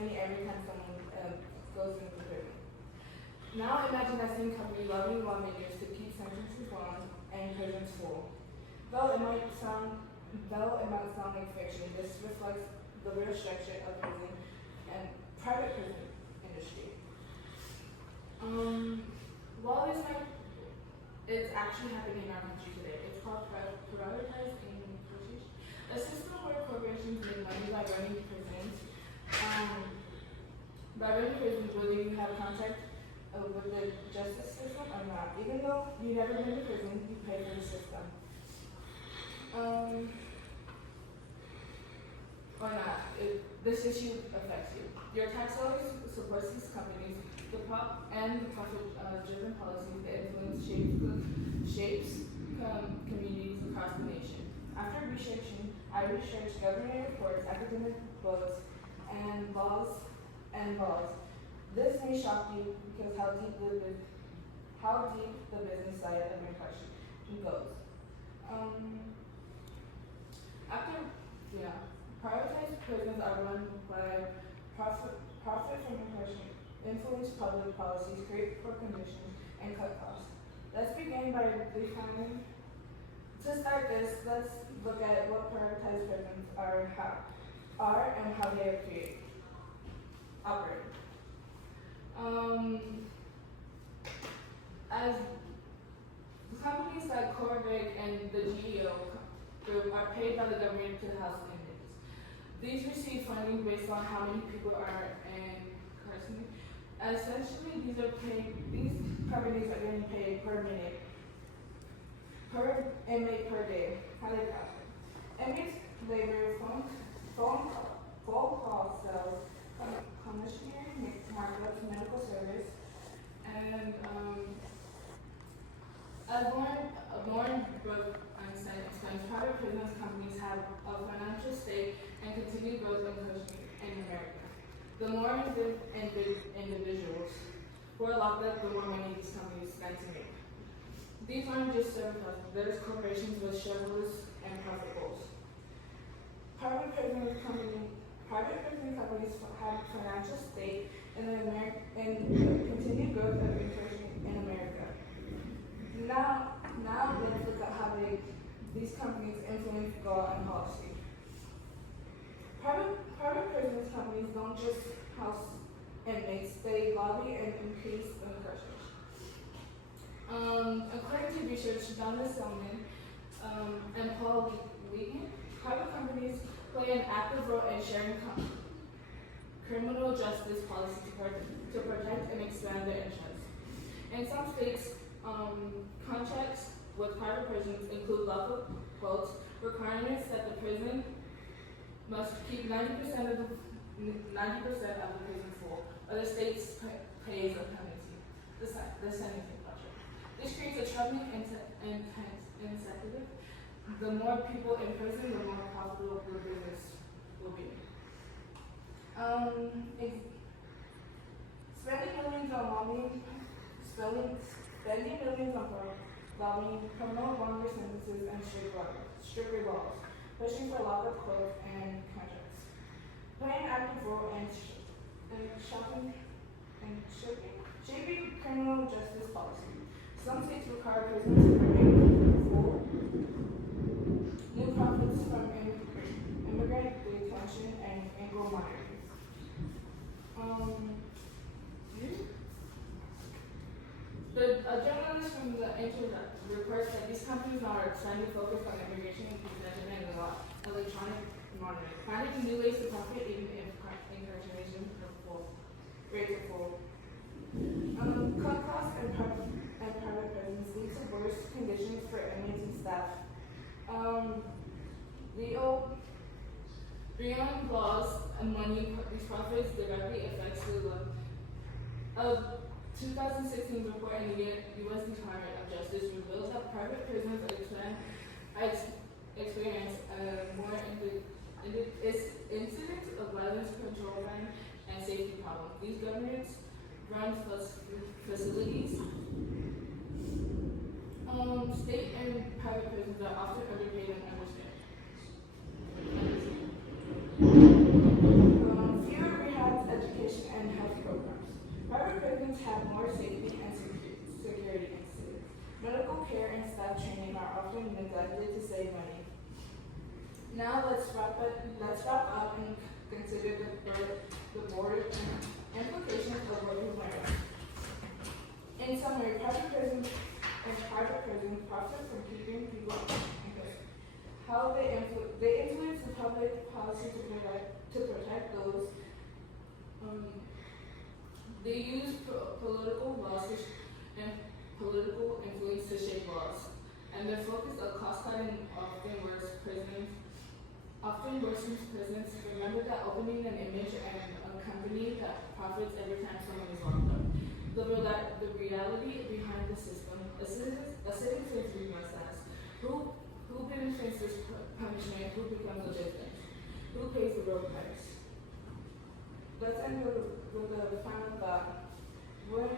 money every time someone goes into prison. Now imagine that same company lobbying lawmakers to keep sentences long and prisons full. Though it might sound like fiction, this reflects the real structure of prison and private prison industry. While this might, it's actually happening in our country today. It's called privatized incarceration, a system where corporations make money by running prisons. Whether you have contact with the justice system or not. Even though you've never been to prison, you pay for the system. Or not. This issue affects you. Your tax dollars supports these companies, the profit-driven policies that influence shapes communities across the nation. After researching, I researched government reports, academic books, and laws. This may shock you because how deep the business side of incarceration goes. Privatized prisons are run by profit from incarceration, influence public policies, create poor conditions, and cut costs. Let's begin by defining. To start this, let's look at what privatized prisons are and how they operate. As companies like Corvic and the GEO group are paid by the government to house inmates. These receive funding based on how many people are incarcerated. Essentially, these companies are getting paid per inmate per day. How they profit? Inmates labor, phone call sales, commissionary markups, medical service, and as Lauren Brooke Einstein explains, private prisons companies have a financial stake and continued growth in America. The more individuals who are locked up, the more money these companies spend to make. These aren't just service houses, there's corporations with shareholders and profit goals. Private prison companies have financial stake in the continued growth of incarceration in America. Now let's look at how these companies influence law and policy. Private prison companies don't just house inmates, they lobby and increase incarceration. According to research done by Selman and Paul Wiegand, private companies play an active role in sharing criminal justice policy to protect and expand their interests. In some states, contracts with private prisons include local quotes, requirements that the prison must keep 90% of the prison full, or the state pays a penalty, the sentencing budget. This creates a troubling incentive. The more people in prison, the more profitable the business will be. Spending millions on lobbying, promote longer sentences and stricter laws, pushing for lockup quotes and contracts, playing active role in shaping criminal justice policy. Some states require prisons to remain full. New profits from immigrant detention and ankle monitoring. A journalist from the Internet reports that these companies are trying to focus on immigration and detention and electronic monitoring, finding new ways to profit even if incarceration rates are full. Cut costs and private prisons lead to worse conditions for inmates and staff. Beyond laws and money, these profits directly affects the law. A 2016 report in the U.S. Department of Justice reveals that private prisons experience more incidents of violence, control crime, and safety problems. These governments run facilities. State and private prisons are often underpaid and understaffed. Fewer rehabs In summary, private prisons profit from keeping people in prison. How they influence the public policy to protect those. They use political laws and political influence to shape laws, and their focus of cost cutting often worsens prisons. Remember that opening an image and a company that profits every time someone is locked up. The reality behind the system, a citizen must ask, who benefits this punishment, who becomes a victim, who pays the real price? Let's end with the final thought. When